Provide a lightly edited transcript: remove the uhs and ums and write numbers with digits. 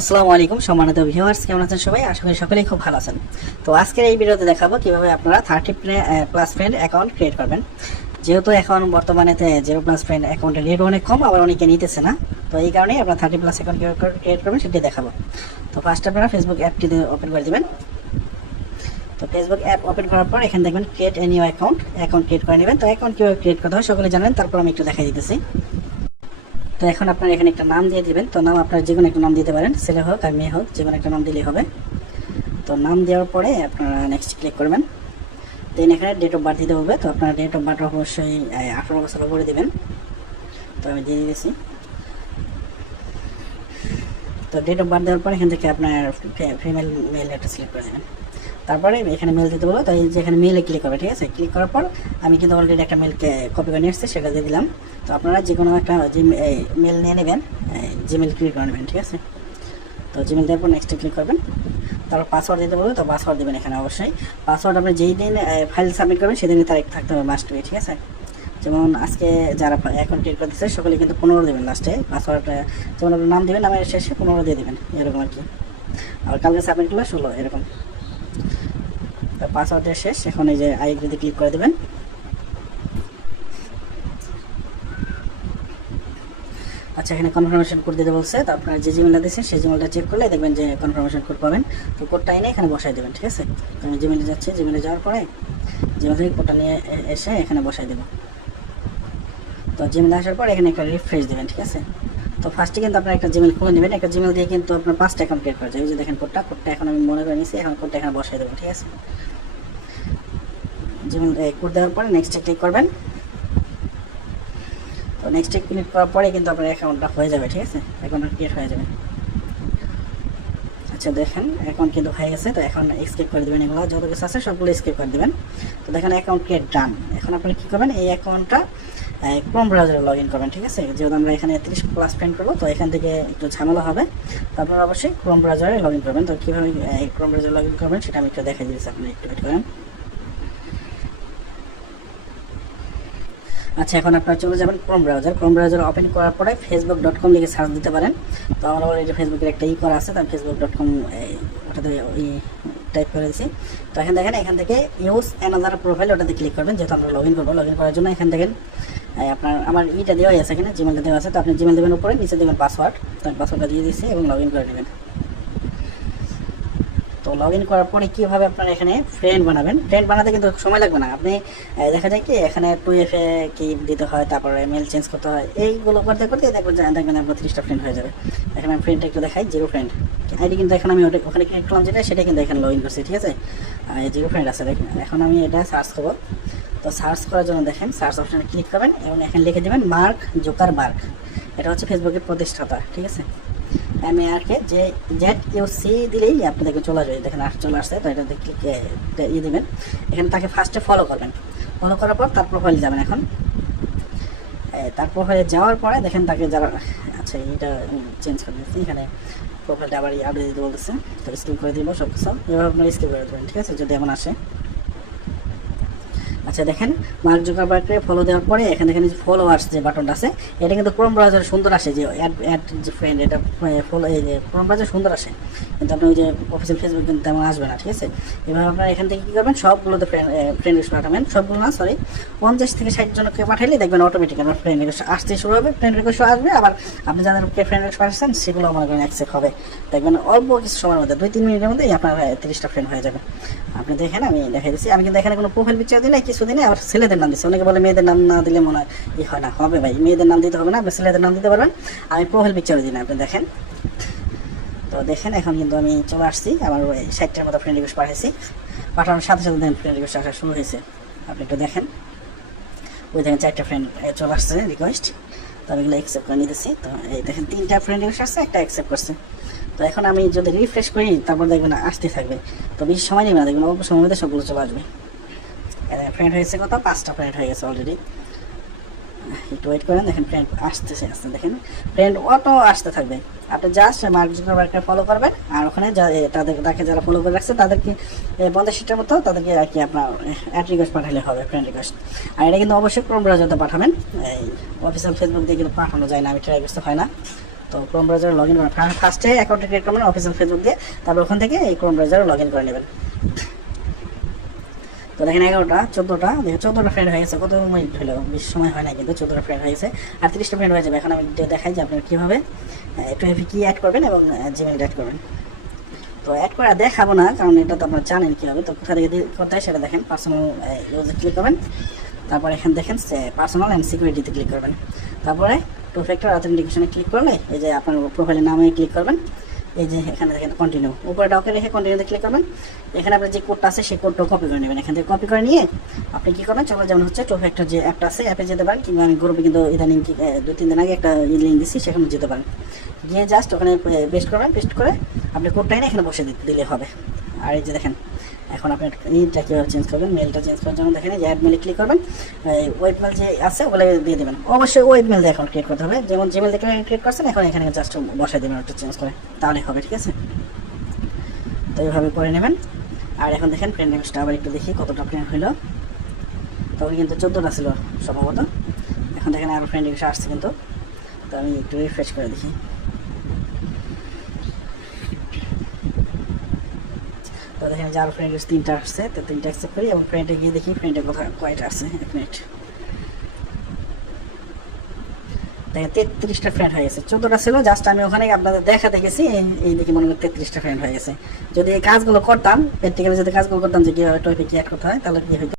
আসসালামু আলাইকুম সম্মানিত ভিউয়ার্স, কেমন আছেন সবাই? আশা করি সকলেই খুব ভালো আছেন। তো আজকের এই ভিডিওতে দেখাবো কিভাবে আপনারা 30+ ফ্রেন্ড অ্যাকাউন্ট ক্রিয়েট করবেন। যেহেতু এখন বর্তমানে 0+ ফ্রেন্ড অ্যাকাউন্টের রেট অনেক কম, আবার অনেকে নিতেছে না, তো এই কারণেই আপনারা 30+ অ্যাকাউন্ট কীভাবে ক্রিয়েট করবেন সেটি দেখাবো। তো ফার্স্ট আপনারা ফেসবুক অ্যাপটি ওপেন করে দেবেন। তো ফেসবুক অ্যাপ ওপেন করার পর এখানে দেখবেন create a new account create করে নেবেন। তো অ্যাকাউন্ট কীভাবে ক্রিয়েট করতে হয় সকলে জানেন, তারপর আমি একটু দেখাই দিতেছি। তো এখন আপনারা এখানে একটা নাম দিয়ে দিবেন। তো নাম আপনারা যে কোনো একটা নাম দিতে পারেন, ছেলে হোক আর মেয়ে হোক, যে কোনো একটা নাম দিলেই হবে। তো নাম দেওয়ার পরে আপনারা নেক্সট ক্লিক করবেন। দেন এখানে ডেট অফ বার্থ দিতে হবে। তো আপনারা ডেট অফ বার্থ অবশ্যই 18 বছর করে দেবেন। তো আমি দিয়ে দিয়েছি। তো ডেট অফ বার্থ দেওয়ার পরে এখান থেকে আপনার ফিমেল মেল একটা সিলেক্ট করে দেবেন। তারপরে এখানে মেল দিতে বলবো, তো এই যে এখানে মেলে ক্লিক করবে, ঠিক আছে? ক্লিক করার পর আমি কিন্তু অলরেডি একটা মেলকে কপি করে নিয়ে এসেছি, সেটা দিয়ে দিলাম। তো আপনারা যে কোনো একটা মেল নিয়ে নেবেন, জিমেল ক্রিয়েট করে নেবেন, ঠিক আছে? তো জিমেল দেওয়ার পর নেক্সটে ক্লিক করবেন। তারপর পাসওয়ার্ড দিতে বলবো, তো পাসওয়ার্ড দেবেন এখানে অবশ্যই। পাসওয়ার্ড আপনি যেই দিন ফাইল সাবমিট করবেন সেদিনই তারিখ থাকতে হবে, মাস্ট বি, ঠিক আছে? যেমন আজকে যারা অ্যাকাউন্ট ক্রিয়েট করতেছে সকলে কিন্তু 15 দেবেন লাস্টে পাসওয়ার্ড। যেমন আপনার নাম দেবেন, নামের শেষে 15 দিয়ে দেবেন, এরকম আর কি। আর কালকে সাবমিট করলে 16, এরকম। পাসওয়ার্ডের শেষ। এখন এই যে আই এগ্রিতে ক্লিক করে দেবেন। আচ্ছা, এখানে কনফার্মেশন কোড দিতে বলছে। তো আপনারা যে জিমেলটা দিয়েছেন সেই জিমেলটা চেক করলে দেখবেন যে কনফার্মেশন কোড পাবেন। তো কোডটা এনে এখানে বসাই দেবেন, ঠিক আছে? তো আমি জিমেলে যাচ্ছি, জিমেলে যাওয়ার পরে জিমেল থেকে কোডটা নিয়ে এসে এখানে বসাই দেবো। তো জিমেলে আসার পর এখানে একটা রিফ্রেশ দেবেন, ঠিক আছে? তো ফার্স্টে কিন্তু আপনার একটা জিমেল খুলে নেবেন। একটা জিমেল দিয়ে কিন্তু আপনার 5টা অ্যাকাউন্ট ক্রিয়েট করা যায়। এই যে দেখেন কোডটা এখন আমি মনে করে নিয়েছি। এখন কোডটা এখানে বসাই দেবো, ঠিক আছে? জিমেল কোড দেওয়ার পরে নেক্সটে ক্লিক করবেন। তো নেক্সটে ক্লিক করার পরে কিন্তু আপনার অ্যাকাউন্টটা হয়ে যাবে, ঠিক আছে? অ্যাকাউন্টটা ক্রিয়েট হয়ে যাবে। আচ্ছা, দেখেন অ্যাকাউন্ট কিন্তু হয়ে গেছে। তো এখন স্কিপ করে দেবেন, এগুলো যত কিছু আছে সবগুলো স্কিপ করে দেবেন। তো দেখেন অ্যাকাউন্ট ক্রিয়েট ডান। এখন আপনি কী করবেন, এই অ্যাকাউন্টটা ক্রোম ব্রাউজারে লগ ইন করবেন, ঠিক আছে? যেহেতু আমরা এখানে 30+ ফ্রেন্ড করবো, তো এখান থেকে একটু ঝামেলা হবে। তো আপনারা অবশ্যই ক্রোম ব্রাউজারে লগ ইন করবেন। তো কীভাবে ক্রোম ব্রাউজারে লগ ইন করবেন সেটা আমি একটু দেখাই দিয়েছি, আপনি একটু ওয়েট করেন। আচ্ছা, এখন আপনারা চলে যাবেন ক্রোম ব্রাউজার ওপেন করার পরে facebook.com লিখে সার্চ দিতে পারেন। তো আমার অলরেডি ফেসবুকের একটা করা আছে, তাই facebook.com ওটাতে টাইপ করে দিয়েছি। তো এখন দেখেন এখান থেকে ইউজ অ্যানাদার প্রোফাইল, ওটাতে ক্লিক করবেন। যেহেতু আমরা লগ ইন করবো, লগ ইন করার জন্য এখান থেকে আপনার আমার দেওয়াই আছে, এখানে জিমেলটা দেওয়া আছে। তো আপনি জিমেল দেবেন, উপরে নিচে দেবেন পাসওয়ার্ড। তো আমি পাসওয়ার্ডটা দিয়ে দিচ্ছি এবং লগ ইন করে নেবেন। তো লগ ইন করার পরে কীভাবে আপনারা এখানে ফ্রেন্ড বানাবেন, ফ্রেন্ড বানাতে কিন্তু সময় লাগবে না। আপনি দেখা যায় কি এখানে 2FA কি দিতে হয়, তারপরে মেল চেঞ্জ করতে হয়, এইগুলো করতে করতে দেখবেন আপনার 30টা ফ্রেন্ড হয়ে যাবে। এখানে আমি ফ্রেন্ডটা একটু দেখাই, 0 ফ্রেন্ড আইডি কিন্তু এখানে আমি ওখানে ক্লিক করলাম যেটা, সেটা কিন্তু এখানে লগ ইন করছি, ঠিক আছে? 0 ফ্রেন্ড আছে। দেখেন এখন আমি এটা সার্চ করবো। তো সার্চ করার জন্য দেখেন সার্চ অপশানে ক্লিক করবেন এবং এখানে লিখে দেবেন মার্ক জুকারবার্গ। এটা হচ্ছে ফেসবুকের প্রতিষ্ঠাতা, ঠিক আছে? MARK ZUC দিলেই আপনি দেখবেন চলে আসবে। দেখেন চলে আসছে। তো এটাতে ক্লিক দেবেন। এখানে তাকে ফার্স্টে ফলো করবেন। ফলো করার পর তার প্রোফাইল যাবেন। এখন তার প্রোফাইলে যাওয়ার পরে দেখেন তাকে যারা, আচ্ছা এটা চেঞ্জ করে দিচ্ছি, এখানে প্রোফাইলটা আবার আপডেট দিতে বলতেছে। তো স্কিপ করে দিব সব কিছু, এভাবে আপনার স্কিপ করে দেবেন, ঠিক আছে? যদি এমন আসে। আচ্ছা, দেখেন মার্ক জুকারবার্গকে ফলো দেওয়ার পরে এখানে দেখেন যে ফলোয়ার্স যে বাটনটা আছে, এটা কিন্তু ক্রোম ব্রাউজারে সুন্দর আসে, যে অ্যাড যে ফ্রেন্ড, এটা ফলো, এই যে ক্রোম ব্রাউজারে সুন্দর আসে, কিন্তু আপনি ওই যে অফিসিয়াল ফেসবুক কিন্তু তেমন আসবে না, ঠিক আছে? এভাবে আপনারা এখান থেকে কী করবেন, সবগুলোতে ফ্রেন্ড রিকোয়েস্ট পাঠাবেন। সবগুলো না, সরি, 50 থেকে 60 জনকে পাঠাইলে দেখবেন অটোমেটিক আপনার ফ্রেন্ড রিকোয়েস্ট আসতে শুরু হবে, ফ্রেন্ড রিকোয়েস্ট আসবে। আবার আপনি যাদেরকে ফ্রেন্ড রিকোয়েস্ট পাঠাচ্ছেন সেগুলো মনে করেন অ্যাকসেপ্ট হবে। দেখবেন অল্প কিছু সময়ের মধ্যে 2-3 মিনিটের মধ্যেই আপনার 30টা ফ্রেন্ড হয়ে যাবে। আপনি দেখেন আমি দেখাই দিচ্ছি। আমি কিন্তু এখানে কোনো প্রোফাইল পিকচার দিই না, কিছু দিনে আবার ছেলেদের নাম দিচ্ছি। অনেকে বলে মেয়েদের নাম না দিলে মনে হয় হয় না, হবে ভাই, মেয়েদের নাম দিতে হবে না, আপনি ছেলেদের নাম দিতে পারবেন। আমি প্রোফাইল পিকচার দিই না, আপনি দেখেন। তো দেখেন এখন কিন্তু আমি চলে আসছি, আমার 60টার মতো ফ্রেন্ড রিকোয়েস্ট পাঠাইছি। পাঠানোর সাথে সাথে দেখেন ফ্রেন্ড রিকোয়েস্ট আসা শুরু হয়েছে। আপনি একটু দেখেন, ওই দেখেন 4টা ফ্রেন্ড চলে আসছে রিকোয়েস্ট। তো আমি এগুলো অ্যাকসেপ্ট করে নিতেছি। তো এই দেখেন 3টা ফ্রেন্ড রিকোয়েস্ট আসছে, একটা অ্যাকসেপ্ট করছে। তো এখন আমি যদি রিফ্রেশ করি তারপর দেখবেন আসতে থাকবে। তো বেশি সময় নেবে না, দেখবেন অল্প সময়ের মধ্যে সবগুলো চলে আসবে। ফ্রেন্ড হয়েছে কত, 5টা ফ্রেন্ড হয়ে গেছে অলরেডি। একটু ওয়েট করেন, দেখেন ফ্রেন্ড আসতেছে। দেখেন ফ্রেন্ড অটো আসতে থাকবে। আপনি জাস্ট মার্ক জুকারবার্গকে ফলো করবেন, আর ওখানে তাকে যারা ফলো করে রাখছে তাদেরকে 50টার মতো তাদেরকে আর কি আপনার অ্যাড রিকোয়েস্ট পাঠালে হবে, ফ্রেন্ড রিকোয়েস্ট। আর এটা কিন্তু অবশ্যই ক্রোম ব্রাউজারে পাঠাবেন, এই অফিসিয়াল ফেসবুক দিয়ে কিন্তু পাঠানো যায় না, আমি ট্রাই করতে হয় না। তো ক্রোম ব্রাউজারে লগ ইন করবেন, ফার্স্টে অ্যাকাউন্টটা ক্রিয়েট করবেন অফিসিয়াল ফেসবুক দিয়ে, তারপর ওখান থেকে এই ক্রোম ব্রাউজারে লগ ইন করে নেবেন। তো দেখেন 11টা 14টা দেখেন 14টা ফ্রেন্ড হয়ে গেছে, কত মিনিট হলো, বেশি সময় হয় না কিন্তু 14টা ফ্রেন্ড হয়ে গেছে, আর 30টা ফ্রেন্ড হয়ে যাবে। এখন আমি দেখাই যে আপনারা কীভাবে একটু কি অ্যাড করবেন এবং জিমেল অ্যাড করবেন। তো অ্যাড করে দেখাবো না, কারণ এটা তো আপনারা জানেন কীভাবে। তো কোথা থেকে করতে হয় সেটা দেখেন, পার্সোনাল ইউজে ক্লিক করবেন, তারপরে এখানে দেখেন পার্সোনাল অ্যান্ড সিকিউরিটিতে ক্লিক করবেন, তারপরে টু ফ্যাক্টর অথেন্টিকেশনে ক্লিক করলে এই যে আপনার প্রোফাইলের নামে ক্লিক করবেন, এই যে এখানে দেখেন কন্টিনিউ, উপরে ডাউকে রেখে কন্টিনিউতে ক্লিক করবেন। এখানে আপনার যে কোডটা আছে সেই কোডটা কপি করে নেবেন, এখান থেকে কপি করে নিয়ে আপনি কী করবেন, চলো যেমন হচ্ছে টু ফ্যাক্টর যে অ্যাপটা আছে অ্যাপে যেতে পারেন, কিংবা আমি গ্রুপে কিন্তু ইদানিং 2-3 দিন আগে একটা লিঙ্ক দিচ্ছি, সেখানে যেতে পারেন, গিয়ে জাস্ট ওখানে পেস্ট করবেন, পেস্ট করে আপনি কোডটা এনে এখানে বসে দিলে হবে। আর এই যে দেখেন এখন আপনার এইটা কীভাবে চেঞ্জ করবেন, মেলটা চেঞ্জ করার জন্য দেখেন যে অ্যাড মেলে ক্লিক করবেন, ওয়েব মেল যে আছে ওগুলো দিয়ে দেবেন, অবশ্যই ওয়েব মেল দিয়ে অ্যাকাউন্ট ক্রিয়েট করতে হবে, যেমন জিমেল থেকে ক্রিয়েট করছেন এখন এখানে জাস্ট বসাই দেবেন ওটা চেঞ্জ করে, তাহলে হবে, ঠিক আছে। তো এইভাবে করে নেবেন। আর এখন দেখেন ফ্রেন্ড রিকোয়েস্টটা আবার একটু দেখি কতটা ফ্রেন্ড হইলো, তখন কিন্তু 14টা ছিল সম্ভবত, এখন দেখেন আরও ফ্রেন্ড রিকোয়েস্ট আসছে কিন্তু। তো আমি একটু রিফ্রেশ করে দেখি, তো দেখেন যে আরও ফ্রেন্ড রিকোয়েস্ট 3টা আসছে, তো 3টা অ্যাকসেপ্ট করি এবং ফ্রেন্ডে গিয়ে দেখি ফ্রেন্ডের কোথায় কয়টা আসছে, 1 মিনিট। দেখেন 33টা ফ্রেন্ড হয়ে গেছে, 14টা ছিল জাস্ট আমি ওখানে আপনাদের দেখাতে গেছি, এই দেখি মনে করি 33টা ফ্রেন্ড হয়ে গেছে। যদি এই কাজগুলো করতাম, প্র্যাকটিক্যালি যদি কাজগুলো করতাম যে কীভাবে টপিক কি অ্যাড করতে হয়, তাহলে কি হইতো।